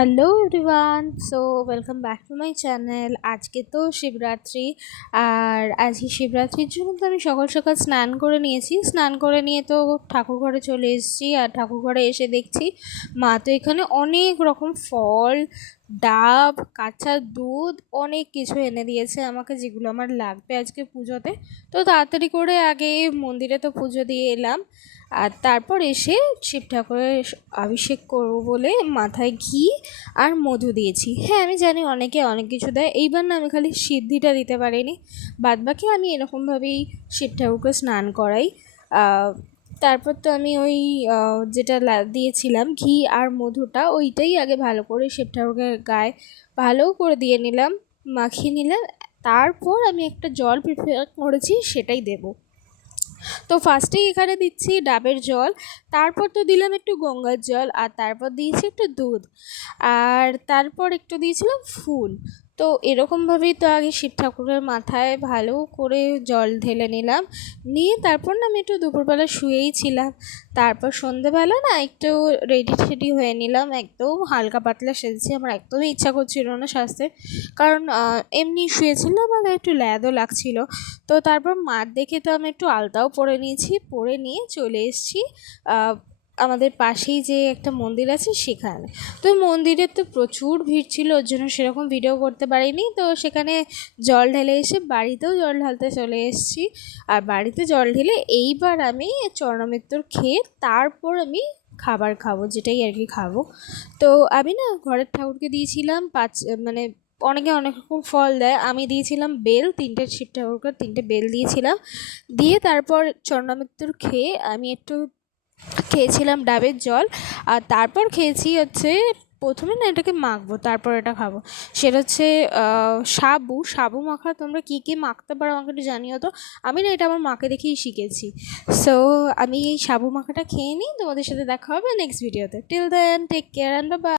Hello everyone, so welcome back to my channel. আজকে তো শিবরাত্রি, আর আজকে শিবরাত্রির জন্য তো আমি সকাল সকাল স্নান করে নিয়েছি। স্নান করে নিয়ে তো ঠাকুর ঘরে চলে এসেছি, আর ঠাকুর ঘরে এসে দেখছি মা তো এখানে অনেক রকম ফল, ডাব, কাঁচা দুধ, অনেক কিছু এনে দিয়েছে আমাকে, যেগুলো আমার লাগবে আজকে পুজোতে। তো তাড়াতাড়ি করে আগে মন্দিরে তো পুজো দিয়ে এলাম, আর তারপর এসে শিব ঠাকুরের অভিষেক করবো বলে মাথায় ঘি আর মধু দিয়েছি। হ্যাঁ, আমি জানি অনেকে অনেক কিছু দেয়, এইবার না আমি খালি সিদ্ধিটা দিতে পারিনি, বাদবাকি আমি এরকমভাবেই শিব ঠাকুরকে স্নান করাই। তারপর তো আমি ওই যেটা দিয়েছিলাম ঘি আর মধুটা, ওইটাই আগে ভালো করে শিব ঠাকুরের গায়ে ভালো করে দিয়ে নিলাম, মাখিয়ে নিলাম। তারপর আমি একটা জল প্রিপেয়ার করেছি, সেটাই দেবো। তো ফার্স্টেই এখানে দিচ্ছি ডাবের জল, তারপর তো দিলাম একটু গঙ্গার জল, আর তারপর দিয়েছি একটু দুধ, আর তারপর একটু দিয়েছিলাম ফুল। তো এরকমভাবেই তো আগে শিব ঠাকুরের মাথায় ভালো করে জল ঢেলে নিলাম, নিয়ে তারপর না আমি একটু দুপুরবেলা শুয়েই ছিলাম। তারপর সন্ধেবেলা না একটু রেডি টেডি হয়ে নিলাম, একদম হালকা পাতলা সেজেছি, আমার একদমই ইচ্ছা করছিল না সাজতে, কারণ এমনি শুয়েছিলাম আর একটু ল্যাদও লাগছিল। তো তারপর মার দেখে তো আমি একটু আলতাও পরে নিয়েছি, পরে নিয়ে চলে এসেছি আমাদের পাশেই যে একটা মন্দির আছে সেখানে। তো মন্দিরে তো প্রচুর ভিড় ছিল, ওর জন্য সেরকম ভিডিও করতে পারিনি। তো সেখানে জল ঢেলে এসে বাড়িতেও জল ঢালতে চলে এসেছি, আর বাড়িতে জল ঢেলে এইবার আমি চরণামৃত্যুর খেয়ে তারপর আমি খাবার খাবো, যেটাই আর কি খাবো। তো আমি না ঘরের ঠাকুরকে দিয়েছিলাম মানে অনেকে অনেক রকম ফল দেয়, আমি দিয়েছিলাম বেল, 3টে শিব ঠাকুরকে 3টে বেল দিয়েছিলাম। দিয়ে তারপর চরণামৃত্যুর খেয়ে আমি একটু খেয়েছিলাম ডাবের জল, আর তারপর খেয়েছি হচ্ছে, প্রথমে না এটাকে মাখবো তারপর এটা খাবো, সেটা হচ্ছে সাবু সাবু মাখা। তোমরা কী কী মাখতে পারো আমাকে একটু জানিও তো, আমি না এটা আমার মাকে দেখেই শিখেছি। সো আমি এই সাবু মাখাটা খেয়ে নিই, তোমাদের সাথে দেখা হবে নেক্সট ভিডিওতে। Till then take care and by.